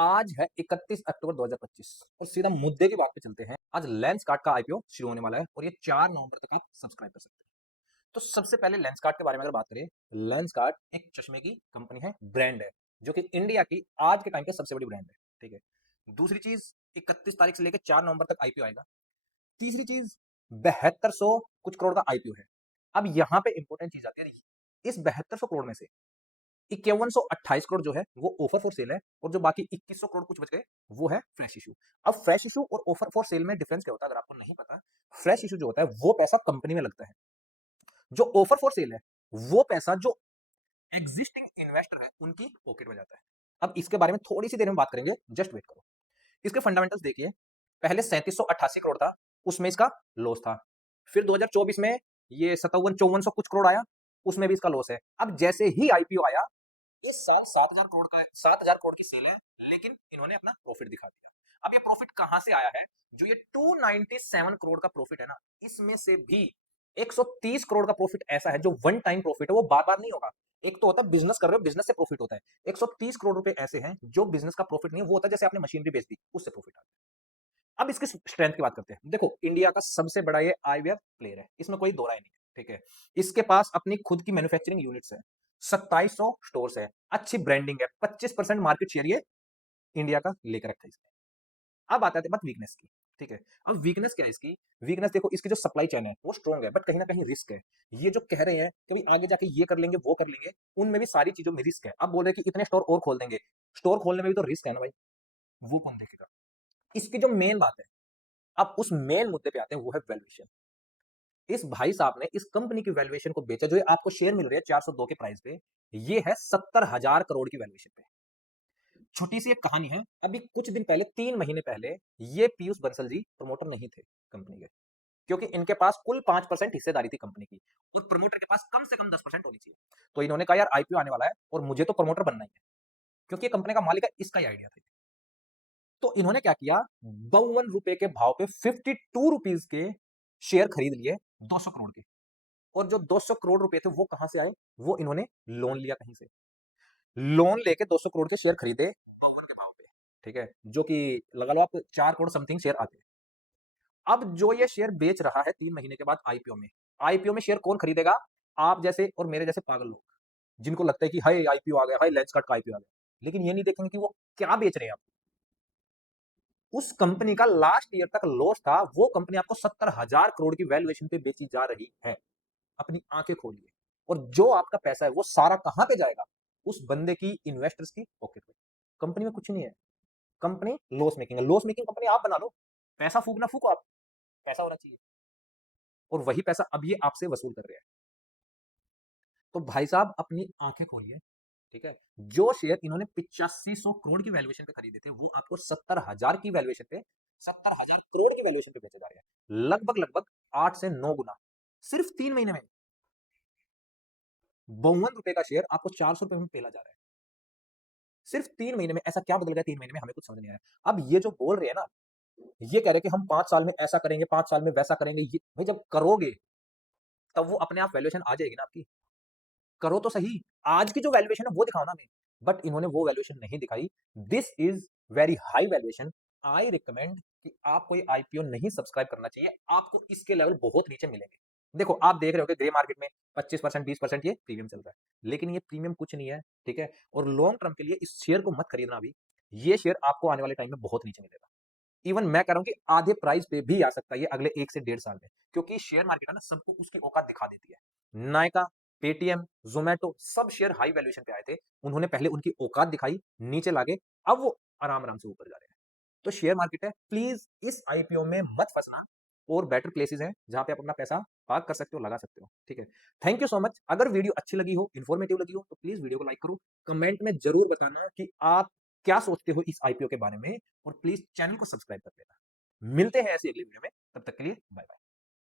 आज है 31 अक्टूबर 2025 और सीधा मुद्दे की बात पे चलते हैं। आज लेंसकार्ट का आईपीओ शुरू होने वाला है और ये 4 नवंबर तक आप सब्सक्राइब कर सकते हैं। तो सबसे पहले लेंसकार्ट के बारे में अगर बात करें, लेंसकार्ट एक चश्मे की कंपनी है, ब्रांड है, जो कि इंडिया की आज के टाइम पे सबसे बड़ी ब्रांड है। ठीक है। दूसरी चीज, 31 तारीख से लेकर 4 नवंबर तक आईपीओ आएगा। तीसरी चीज, 7200 कुछ करोड़ का आईपीओ है। अब यहाँ पे इंपॉर्टेंट चीज आती है, इस 7200 करोड़ में से 5128 करोड़ जो है वो ऑफर फॉर सेल है और जो बाकी 2100 करोड़ कुछ बच गए वो है फ्रेश इशू। अब फ्रेश इशू और ऑफर फॉर सेल में डिफरेंस क्या होता है अगर आपको नहीं पता। फ्रेश इशू जो होता है वो पैसा कंपनी में लगता है, जो ऑफर फॉर सेल है वो पैसा जो एग्जिस्टिंग इन्वेस्टर है उनकी पॉकेट में जाता है। अब इसके बारे में थोड़ी सी देर में बात करेंगे, जस्ट वेट करो। इसके फंडामेंटल्स देखिए, पहले 3788 करोड़ था, उसमें इसका लॉस था। फिर 2024 में ये 5754 कुछ करोड़ आया, उसमें भी इसका लॉस है। अब जैसे ही आईपीओ आया, इस साल 7000 करोड़ का 7000 करोड़ की सेल है, लेकिन इन्होंने अपना प्रॉफिट दिखा दिया। अब ये प्रॉफिट कहां से आया है? जो ये 297 करोड़ का प्रॉफिट है ना, इसमें से भी 130 करोड़ का प्रॉफिट ऐसा है जो वन टाइम प्रॉफिट है, वो बार बार नहीं होगा। एक तो होता है बिजनेस कर रहे हो, बिजनेस से प्रॉफिट होता है। 130 करोड़ रुपए ऐसे हैं जो बिजनेस का प्रॉफिट नहीं है, वो होता है जैसे आपने मशीनरी बेच दी, उससे प्रॉफिट आता है। अब इसकी स्ट्रेंथ की बात करते हैं। देखो, इंडिया का सबसे बड़ा ये आईवीआर प्लेयर है, इसमें कोई दो राय नहीं है। ठीक है। इसके पास अपनी खुद की मैन्युफैक्चरिंग यूनिट्स है, 2700 स्टोर्स है, अच्छी ब्रांडिंग है, 25% मार्केट शेयर ये इंडिया का लेकर रखा है इसने। अब आता है बात वीकनेस की। ठीक है। अब वीकनेस क्या है इसकी? वीकनेस देखो, इसकी जो सप्लाई चेन है वो स्ट्रॉन्ग है, बट कहीं ना कहीं रिस्क है। ये जो कह रहे हैं कि भाई आगे जाके ये कर लेंगे वो कर लेंगे, उनमें भी सारी चीजों में रिस्क है। अब बोल रहे हैं कि इतने स्टोर और खोल देंगे, स्टोर खोलने में भी तो रिस्क है ना भाई, वो कौन देखेगा? इसकी जो मेन बात है, अब उस मेन मुद्दे पे आते हैं, वो है वैल्यूएशन। इस भाई साहब ने इस कंपनी की वैल्यूएशन को बेचा, जो ये आपको शेयर मिल रही है 402 के प्राइस पे, ये है 70,000 करोड़ की वैल्यूएशन पे। छोटी सी एक कहानी है, अभी कुछ दिन पहले, 3 महीने पहले, ये पीयूष बंसल जी प्रमोटर नहीं थे कंपनी के, क्योंकि इनके पास कुल 5% हिस्सेदारी थी कंपनी की और प्रमोटर के पास कम से कम 10% होनी चाहिए। तो इन्होंने कहा यार आईपीओ आने वाला है और मुझे तो प्रमोटर बनना ही है, क्योंकि ये कंपनी का मालिक है, इसका ही आइडिया था। तो इन्होंने क्या किया, 52 रुपए के भाव पे 52 रुपीज के शेयर खरीद लिए, 200 करोड़ के। और जो 200 करोड़ रुपए थे वो कहां से आए? वो इन्होंने लोन लिया कहीं से, लोन लेके 200 करोड़ के शेयर खरीदे 52 के भाव पे। ठीक है, जो कि लगा लो आप 4 करोड़ समथिंग शेयर आते हैं। अब जो ये शेयर बेच रहा है 3 महीने के बाद आईपीओ में, आईपीओ में शेयर कौन खरीदेगा? आप जैसे और मेरे जैसे पागल लोग, जिनको लगता है कि हाय आईपीओ आ गया, हाय लेंसकार्ट का आईपीओ आ गया, लेकिन ये नहीं देखेंगे कि वो क्या बेच रहे हैं। आप उस कंपनी का लास्ट ईयर तक लॉस था, वो कंपनी आपको 70,000 करोड़ की वैल्यूएशन पे बेची जा रही है। अपनी आंखें खोलिए। और जो आपका पैसा है वो सारा कहां पे जाएगा? उस बंदे की इन्वेस्टर्स की पॉकेट में। कंपनी में कुछ नहीं है, कंपनी लॉस मेकिंग है। लॉस मेकिंग कंपनी आप बना लो, पैसा फूकना फूको, आप पैसा होना चाहिए, और वही पैसा अब ये आपसे वसूल कर रहे हैं। तो भाई साहब अपनी आंखें खोलिए। ठीक है। जो शेयर इन्होंने 8500 करोड़ की वैल्यूएशन पे खरीदे थे, वो आपको 70,000 की वैल्यूएशन पे, 70,000 करोड़ की वैल्यूएशन पे बेचे जा रहे हैं। लगभग लगभग 8 से 9 गुना, सिर्फ 3 महीने में। 52 रुपए का शेयर आपको 400 रुपए में पेला जा रहा है, सिर्फ 3 महीने में। ऐसा क्या बदल गया 3 महीने में, हमें कुछ समझ नहीं आया। अब ये जो बोल रहे हैं ना, ये कह रहे हैं कि हम 5 साल में ऐसा करेंगे, 5 साल में वैसा करेंगे, ये भाई जब करोगे तब वो अपने आप वैल्यूएशन आ जाएगी ना आपकी। करो तो सही, आज की जो वैल्यूएशन है वो दिखाओ ना हमें। बट इन्होंने वो वैल्यूएशन नहीं दिखाई। This is very high valuation. I recommend कि आप कोई आईपीओ नहीं सब्सक्राइब करना चाहिए, आपको इसके लेवल बहुत नीचे मिलेंगे। देखो, आप देख रहे हो कि ग्रे मार्केट में 25% 20% ये प्रीमियम चल रहा है, लेकिन ये प्रीमियम कुछ नहीं है। ठीक है। और लॉन्ग टर्म के लिए इस शेयर को मत खरीदना अभी, ये शेयर आपको आने वाले टाइम में बहुत नीचे मिलेगा। इवन मैं कह रहा हूं कि आधे प्राइस पे भी आ सकता है ये अगले 1 से 1.5 साल में, क्योंकि शेयर मार्केट है ना, सबको उसकी औकात दिखा देती है। नायका, पेटीएम, जोमेटो सब शेयर हाई वैल्यूएशन पे आए थे, उन्होंने पहले उनकी औकात दिखाई, नीचे लागे, अब वो आराम आराम से ऊपर जा रहे हैं। तो शेयर मार्केट है, प्लीज इस आईपीओ में मत फंसना। और बेटर प्लेसेस हैं जहां पे आप अपना पैसा पार्क कर सकते हो, लगा सकते हो। ठीक है। Thank you so much. अगर वीडियो अच्छी लगी हो, इन्फॉर्मेटिव लगी हो, तो प्लीज वीडियो को लाइक करो। कमेंट में जरूर बताना कि आप क्या सोचते हो इस आईपीओ के बारे में, और प्लीज चैनल को सब्सक्राइब कर लेना। मिलते हैं ऐसी अगली वीडियो में, तब तक के लिए बाय बाय।